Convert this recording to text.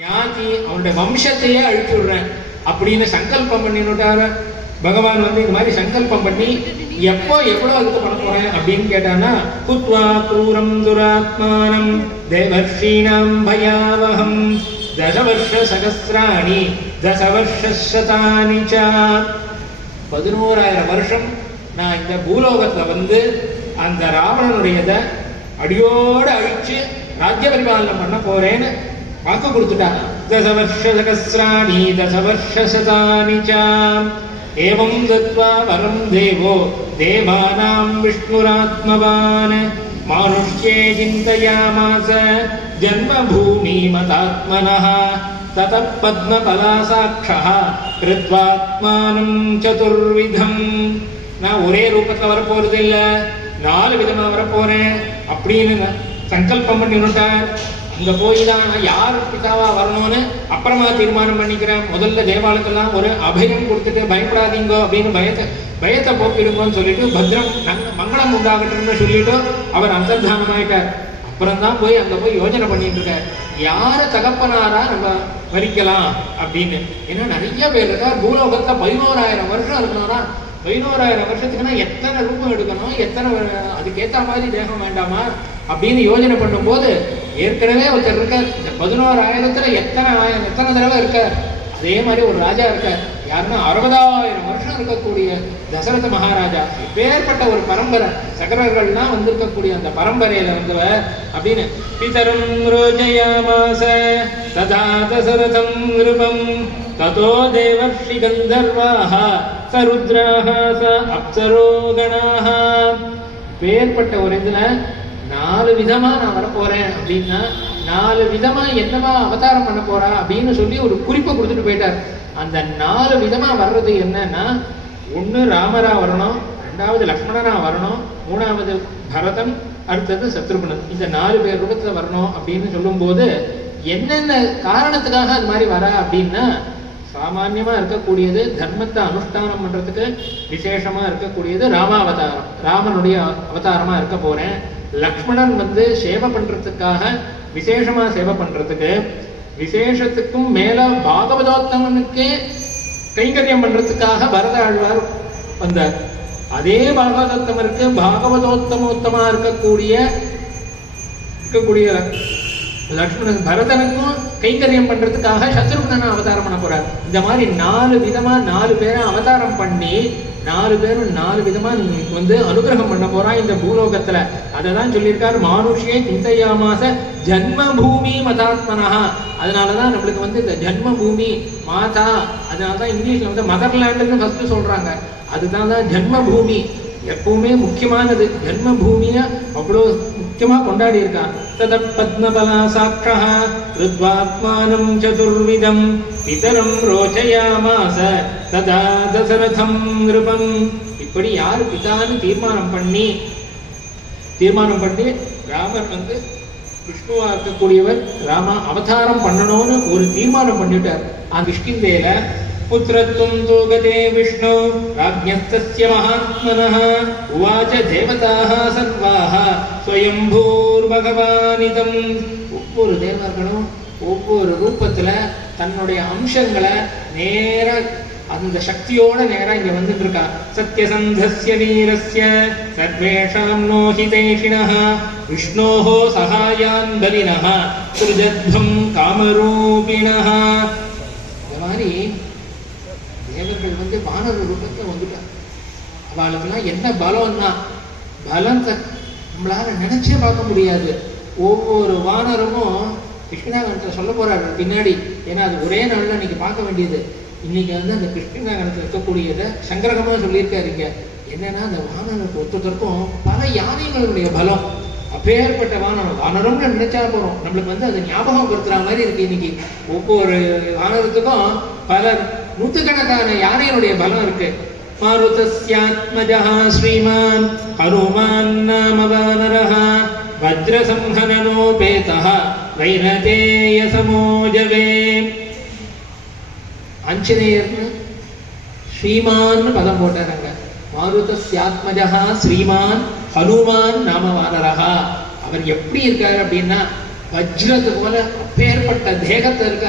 ஞாதி அவனுடைய வம்சத்தையே அழிச்சு விடுறேன் அப்படின்னு சங்கல்பம் பண்ணிட்டார பகவான் இந்த மாதிரி சங்கல்பம் பண்ணி எப்போ எவ்வளவு அதுக்கு பண்ண போறேன் அப்படின்னு கேட்டானா குத்வா க்ரூரம் துராத்மானம் தேவர்ஷீணாம் பயாவஹம் தசவர்ஷ சகஸ்ராணி தசவர்ஷ சதானி ச 11,000 வருஷம் நான் இந்த பூலோகத்துல அந்த ராவணனுடையத அடியோடு அழிச்சு ராஜ்ய பரிபாலனம் பண்ண போறேன்னு வாக்கு கொடுத்துட்டாங்க. தசவர்ஷ சகஸ்ராணி தசவர்ஷ சதானி ச ஏவம் தத்வா வரம் தேவோ தேவானாம் விஷ்ணுராத்மவான் மானுஷ்யே சிந்தயாமாஸ ஜன்மபூமி மதாத்மனः ததப் பத்மபலாசாட்சः கிருத்வாத்மானம் சதுர்விதம். நான் ஒரே ரூபத்துல வரப்போறது இல்ல, 4 விதமா வரப்போறேன் அப்படின்னு சங்கல்பம் பண்ணி விட்டார். அங்க போய் தான் யார் பிதாவா வரணும்னு அப்புறமா தீர்மானம் பண்ணிக்கிறேன். முதல்ல தேவாலயத்தெல்லாம் ஒரு அபயம் கொடுத்துட்டு பயப்படாதீங்கோ அப்படின்னு பயத்தை போக்கிடுங்கன்னு சொல்லிட்டு பத்ரம் மங்களம் உண்டாகட்டும்னு சொல்லிட்டு அவர் அந்தர்தானம் ஆயிட்டார். அப்புறம் தான் அங்க போய் யோஜனை பண்ணிட்டு இருக்கார், யார தகப்பனாரா நம்ம வரிக்கலாம் அப்படின்னு. ஏன்னா நிறைய பேர் இருக்கா பூலோகத்துல 11,000 வருஷம் இருக்கணும்னா 11,000 வருஷத்துக்குன்னா எத்தனை ரூபம் எடுக்கணும், எத்தனை அதுக்கேற்ற மாதிரி தேகம் வேண்டாமா அப்படின்னு யோஜனை பண்ணும் போது ஏற்கனவே ஒருத்தர் இருக்க இந்த 11,000த்துல எத்தனை தடவை இருக்க. அதே மாதிரி ஒரு ராஜா இருக்க, யாருன்னா 60,000 வருஷம் இருக்கக்கூடிய தசரத மகாராஜா. பேர்பட்ட ஒரு பரம்பரை சகரர்கள்லாம் வந்திருக்கக்கூடிய அந்த பரம்பரையில வந்தவர் அப்படின்னு. பிதரும் ரோஜயாமாஸ ததா தசரதம் நிருபம் ததோ தேவர்ஷி கந்தர்வாஹ சருத்ராஹ ச அப்சரோ கணாஹ. பேர்பட்ட ஒரு இதுல 4 விதமா நான் வரப்போறேன் அப்படின்னா 4 விதமா என்னவா அவதாரம் பண்ண போறா அப்படின்னு சொல்லி ஒரு குறிப்பை கொடுத்துட்டு போயிட்டார். அந்த 4 விதமா வர்றது என்னன்னா, 1 ராமரா வரணும், 2வது லக்ஷ்மணனா வரணும், 3வது பரதன், அடுத்தது சத்ருகுணன். இந்த 4 பேர் ரூபத்துல வரணும் அப்படின்னு சொல்லும் போது என்னென்ன காரணத்துக்காக அது மாதிரி வர அப்படின்னா, சாமான்யமா இருக்கக்கூடியது தர்மத்தை அனுஷ்டானம் பண்றதுக்கு விசேஷமா இருக்கக்கூடியது ராமாவதாரம், ராமனுடைய அவதாரமா இருக்க போறேன். லக்ஷ்மணன் சேவை பண்றதுக்காக விசேஷமா சேவை பண்றதுக்கு, விசேஷத்துக்கும் மேல பாகவதோத்தமனுக்கே கைங்கரியம் பண்றதுக்காக பரத ஆழ்வார் வந்தார். அதே பாகவதோத்தமருக்கு பாகவதோத்தமோத்தமா இருக்கக்கூடிய லக்ஷ்மணன் பரதனுக்கும் கைங்கரியம் பண்றதுக்காக சத்ருகுணனை அவதாரம் பண்ண போறார். இந்த மாதிரி 4 விதமா 4 பேரை அவதாரம் பண்ணி 4 பேரும் 4 விதமா அனுகிரகம் பண்ண போறா இந்த பூலோகத்துல. அததான் சொல்லியிருக்காரு, மானுஷ்யே சிந்தையாமாஸ ஜன்மபூமி மதாத்மனஹா. அதனாலதான் நம்மளுக்கு இந்த ஜன்மபூமி மாதா, அதனாலதான் இங்கிலீஷ்ல மதர்லேண்டுன்னு ஃபர்ஸ்ட் சொல்றாங்க. அதுதான் ஜன்மபூமி, எப்பவுமே முக்கியமானது. ஜன்மபூமிய அவ்வளோ முக்கியமா கொண்டாடி இருக்கான். ததப் பத்மபலாசாட்சः கிருத்வாத்மானம் சதுர்விதம் பிதரம் ரோச்சயாமாஸ ததா தசரதம் நிருபம். இப்படி யாரு பிதான்னு தீர்மானம் பண்ணி ராமர் விஷ்ணுவா இருக்கக்கூடியவர் ராமா அவதாரம் பண்ணணும்னு ஒரு தீர்மானம் பண்ணிட்டார். அந்த கிஷ்கிந்தேல புத்திரத்துவம் தூகதே விஷ்ணு ராஜ்ஞஸ்தஸ்ய மகாத்மனः உவாச தேவதாः சர்வாः ஸ்வயம்பூர்பகவானிதம். ஒவ்வொரு தேவர்களும் ஒவ்வொரு ரூபத்துல தன்னுடைய அம்சங்களை நேர அந்த சக்தியோட நேரா இங்க வந்துட்டு இருக்கா. சத்யசந்தஸ்ய வீரஸ்ய சர்வேஷாம் நோஹிதேஷிணः விஷ்ணோஹோ சகாயான் பலினः சுஜத்வம் காமரூபிணः. இந்த மாதிரி தேவர்கள் வானர ரூபத்தை வந்துட்டார். அவளுக்கெல்லாம் என்ன பலம்னா, பலத்தை நம்மளால நினைச்சே பார்க்க முடியாது. ஒவ்வொரு வானரமும் கிருஷ்ணாகணத்துல சொல்ல போறாரு பின்னாடி. ஏன்னா அது ஒரே நாள்ல இன்னைக்கு பார்க்க வேண்டியது. இன்னைக்கு அந்த கிருஷ்ணாகணத்துல இருக்கக்கூடியதை சங்கரகமா சொல்லியிருக்காருங்க. என்னன்னா அந்த வானருக்கு ஒருத்தருக்கும் பல யானைகளுடைய பலம். அப்பேற்பட்ட வானரம்னு நினைச்சா போறோம், நம்மளுக்கு அது ஞாபகம் படுத்துற மாதிரி இருக்கு. இன்னைக்கு ஒவ்வொரு வானரத்துக்கும் பல நூற்றுக்கணக்கான யானைகளுடைய பலம் இருக்கு. மாருதஸ்யாத்மஜः ஸ்ரீமான் ஹனுமான் நாம வானரः வஜ்ரசம்ஹனனோபேதः வைனதேய சமோஜவே. ஆஞ்சநேயர்னு ஸ்ரீமான் பதம் போட்டாருங்க. மாருதஸ்யாத்மஜः ஸ்ரீமான் ஹனுமான் நாம வானரः. அவர் எப்படி இருக்காரு அப்படின்னா வஜ்ரத்து போல அப்பேற்பட்ட தேகத்தை இருக்க